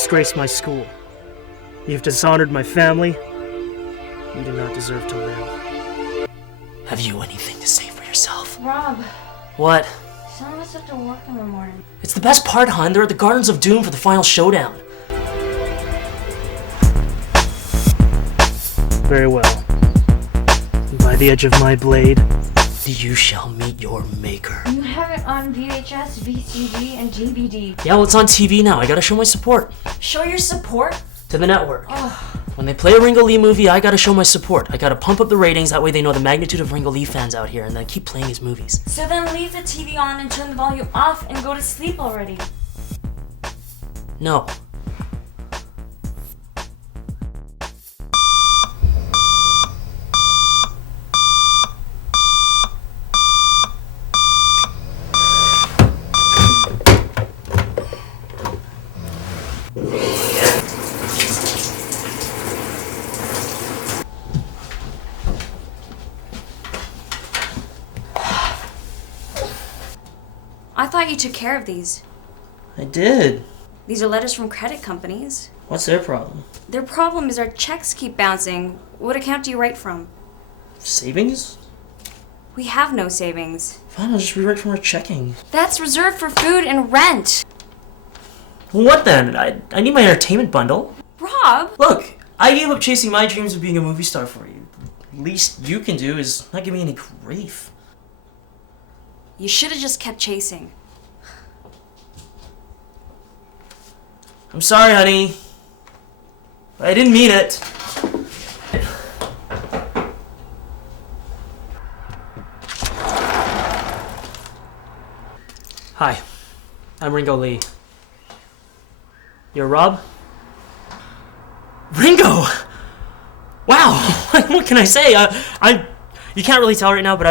disgraced my school. You've dishonored my family. You do not deserve to live. Have you anything to say for yourself? Rob. What? Some of us have to work in the morning. It's the best part, hon. They're at the Gardens of Doom for the final showdown. Very well. By the edge of my blade, you shall meet your maker. You have it on VHS, VCD, and DVD. Yeah, well, it's on TV now. I gotta show my support. Show your support? To the network. Oh. When they play a Ringo Lee movie, I gotta show my support. I gotta pump up the ratings, that way they know the magnitude of Ringo Lee fans out here, and then keep playing his movies. So then leave the TV on and turn the volume off and go to sleep already. No. I thought you took care of these. I did. These are letters from credit companies. What's their problem? Their problem is our checks keep bouncing. What account do you write from? Savings? We have no savings. Fine, I'll just rewrite from our checking. That's reserved for food and rent. Well, what then? I need my entertainment bundle. Rob! Look, I gave up chasing my dreams of being a movie star for you. Least you can do is not give me any grief. You should have just kept chasing. I'm sorry, honey. I didn't mean it. Hi, I'm Ringo Lee. You're Rob? Ringo! Wow, what can I say? You can't really tell right now, but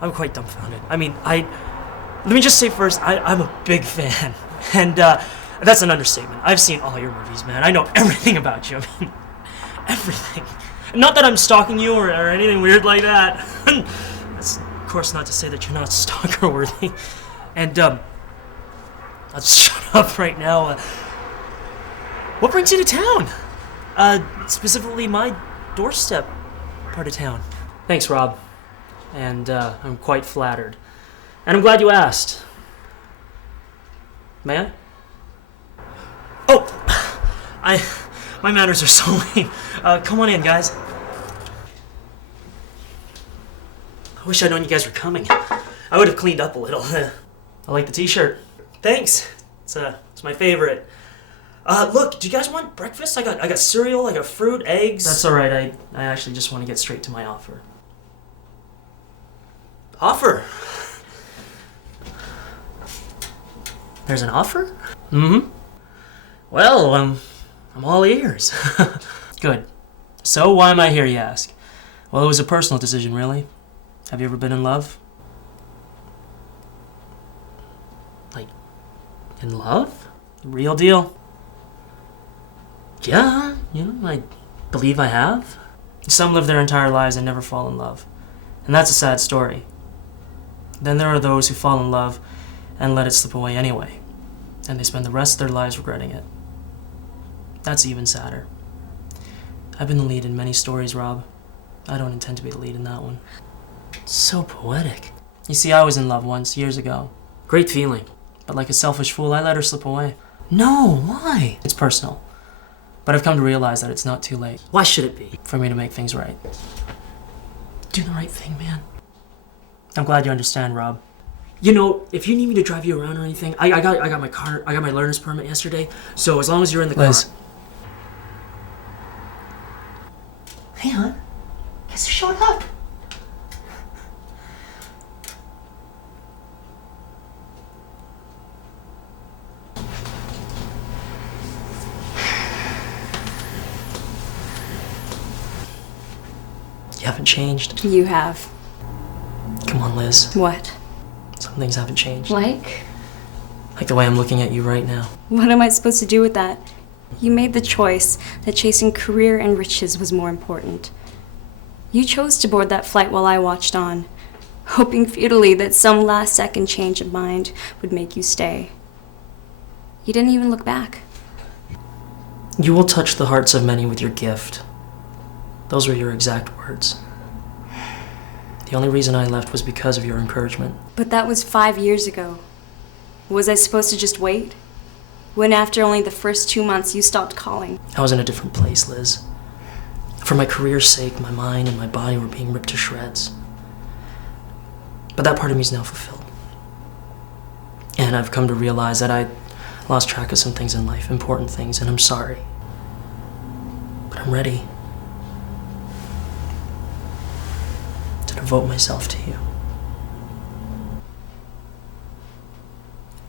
I'm quite dumbfounded. I mean, let me just say first, I'm a big fan. And, that's an understatement. I've seen all your movies, man. I know everything about you. I mean, everything. Not that I'm stalking you or anything weird like that. That's, of course, not to say that you're not stalker-worthy. And, I'll just shut up right now. What brings you to town? Specifically my doorstep part of town. Thanks, Rob. And I'm quite flattered. And I'm glad you asked. May I? Oh! My manners are so lame. Come on in, guys. I wish I'd known you guys were coming. I would have cleaned up a little. I like the t-shirt. Thanks. It's my favorite. Look, do you guys want breakfast? I got cereal, I got fruit, eggs. That's alright, I actually just want to get straight to my offer. Offer? There's an offer? Mm-hmm. Well, I'm all ears. Good. So why am I here, you ask? Well, it was a personal decision, really. Have you ever been in love? Like, in love? Real deal? Yeah, I believe I have. Some live their entire lives and never fall in love. And that's a sad story. Then there are those who fall in love and let it slip away anyway. And they spend the rest of their lives regretting it. That's even sadder. I've been the lead in many stories, Rob. I don't intend to be the lead in that one. It's so poetic. You see, I was in love once, years ago. Great feeling. But like a selfish fool, I let her slip away. No, why? It's personal. But I've come to realize that it's not too late. Why should it be? For me to make things right. Do the right thing, man. I'm glad you understand, Rob. You know, if you need me to drive you around or anything, I got my car, I got my learner's permit yesterday, so as long as you're in the Liz. car. Hey, hon. Guess who showed up? You haven't changed. You have. Come on, Liz. What? Some things haven't changed. Like? Like the way I'm looking at you right now. What am I supposed to do with that? You made the choice that chasing career and riches was more important. You chose to board that flight while I watched on, hoping futilely that some last-second change of mind would make you stay. You didn't even look back. You will touch the hearts of many with your gift. Those were your exact words. The only reason I left was because of your encouragement. But that was 5 years ago. Was I supposed to just wait? When after only the first 2 months you stopped calling? I was in a different place, Liz. For my career's sake, my mind and my body were being ripped to shreds. But that part of me is now fulfilled. And I've come to realize that I lost track of some things in life, important things, and I'm sorry. But I'm ready to devote myself to you.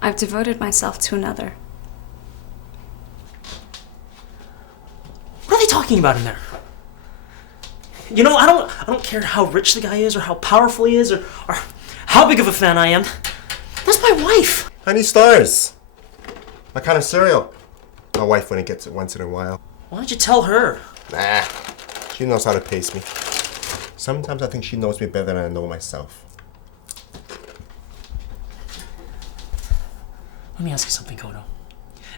I've devoted myself to another. What are they talking about in there? You know, I don't care how rich the guy is or how powerful he is or how big of a fan I am. That's my wife. Honey stars. My kind of cereal. My wife when it gets it once in a while. Why don't you tell her? Nah, she knows how to pace me. Sometimes I think she knows me better than I know myself. Let me ask you something, Koto.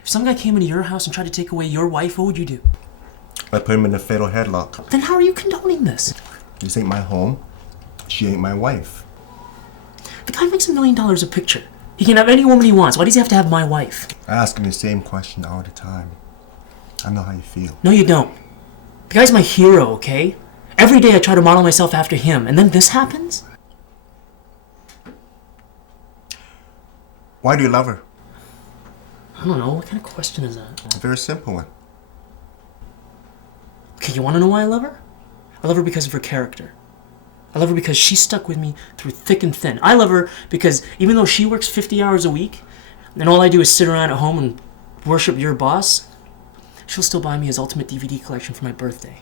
If some guy came into your house and tried to take away your wife, what would you do? I'd put him in a fatal headlock. Then how are you condoning this? This ain't my home. She ain't my wife. The guy makes $1 million a picture. He can have any woman he wants. Why does he have to have my wife? I ask him the same question all the time. I know how you feel. No, you don't. The guy's my hero, okay? Every day I try to model myself after him, and then this happens? Why do you love her? I don't know. What kind of question is that? A very simple one. Okay, you want to know why I love her? I love her because of her character. I love her because she stuck with me through thick and thin. I love her because even though she works 50 hours a week, and all I do is sit around at home and worship your boss, she'll still buy me his ultimate DVD collection for my birthday.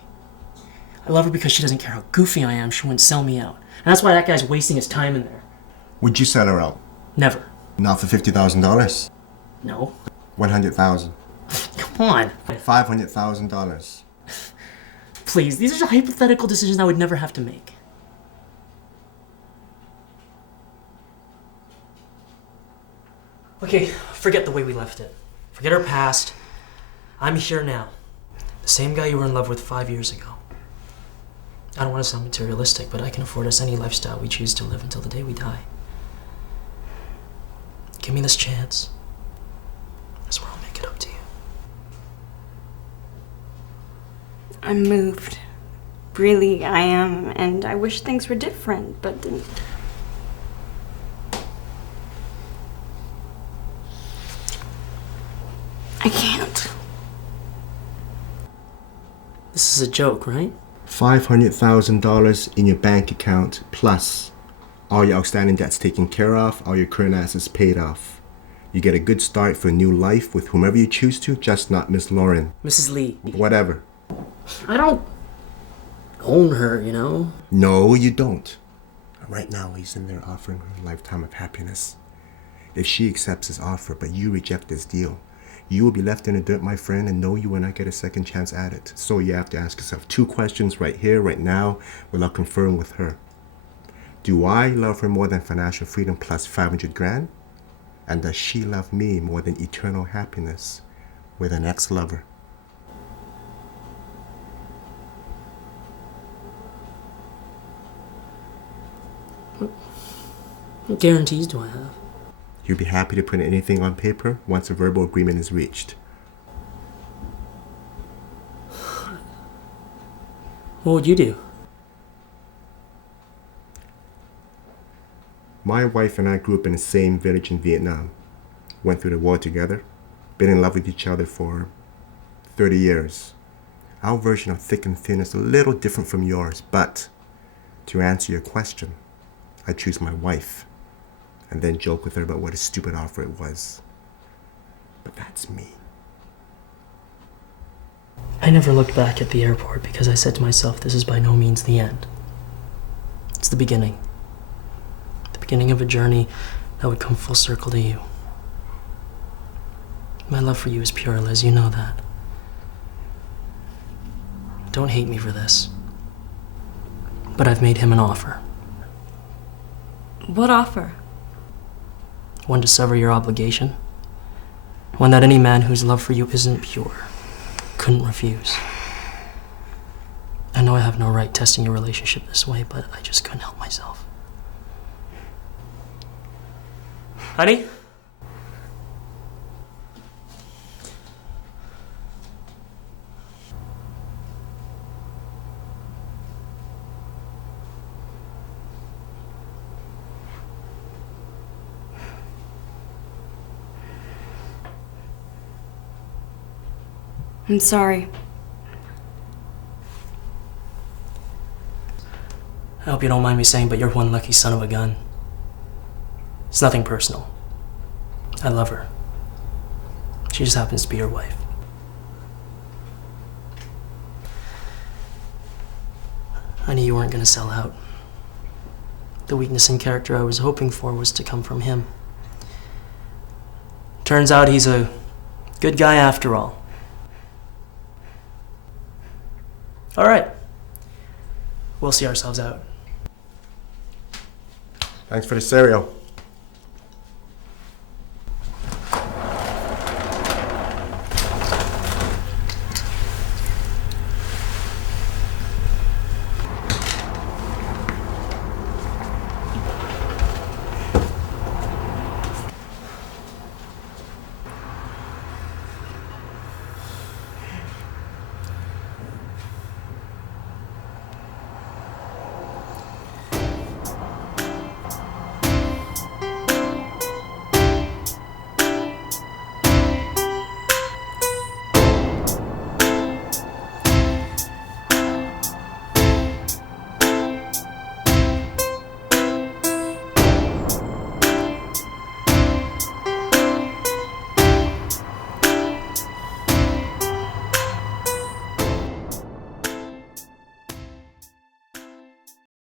I love her because she doesn't care how goofy I am, she wouldn't sell me out. And that's why that guy's wasting his time in there. Would you sell her out? Never. Not for $50,000. No. $100,000. Come on. $500,000. Please, these are hypothetical decisions I would never have to make. Okay, forget the way we left it. Forget our past. I'm here now. The same guy you were in love with 5 years ago. I don't want to sound materialistic, but I can afford us any lifestyle we choose to live until the day we die. Give me this chance. I swear I'll make it up to you. I'm moved. Really, I am, and I wish things were different, but... I can't. This is a joke, right? $500,000 in your bank account, plus all your outstanding debts taken care of, all your current assets paid off. You get a good start for a new life with whomever you choose to, just not Miss Lauren. Mrs. Lee. Whatever. I don't own her, you know? No, you don't. Right now, he's in there offering her a lifetime of happiness. If she accepts his offer, but you reject this deal, you will be left in the dirt, my friend, and no, you will not get a second chance at it. So you have to ask yourself 2 questions right here, right now, without conferring with her. Do I love her more than financial freedom plus 500 grand? And does she love me more than eternal happiness with an ex-lover? What guarantees do I have? You'll be happy to put anything on paper once a verbal agreement is reached. What would you do? My wife and I grew up in the same village in Vietnam. Went through the war together. Been in love with each other for 30 years. Our version of thick and thin is a little different from yours, but to answer your question, I choose my wife and then joke with her about what a stupid offer it was. But that's me. I never looked back at the airport because I said to myself, this is by no means the end. It's the beginning. The beginning of a journey that would come full circle to you. My love for you is pure, Liz, you know that. Don't hate me for this. But I've made him an offer. What offer? One to sever your obligation. One that any man whose love for you isn't pure couldn't refuse. I know I have no right testing your relationship this way, but I just couldn't help myself. Honey? I'm sorry. I hope you don't mind me saying, but you're one lucky son of a gun. It's nothing personal. I love her. She just happens to be your wife. I knew you weren't gonna sell out. The weakness in character I was hoping for was to come from him. Turns out he's a good guy after all. All right. We'll see ourselves out. Thanks for the cereal.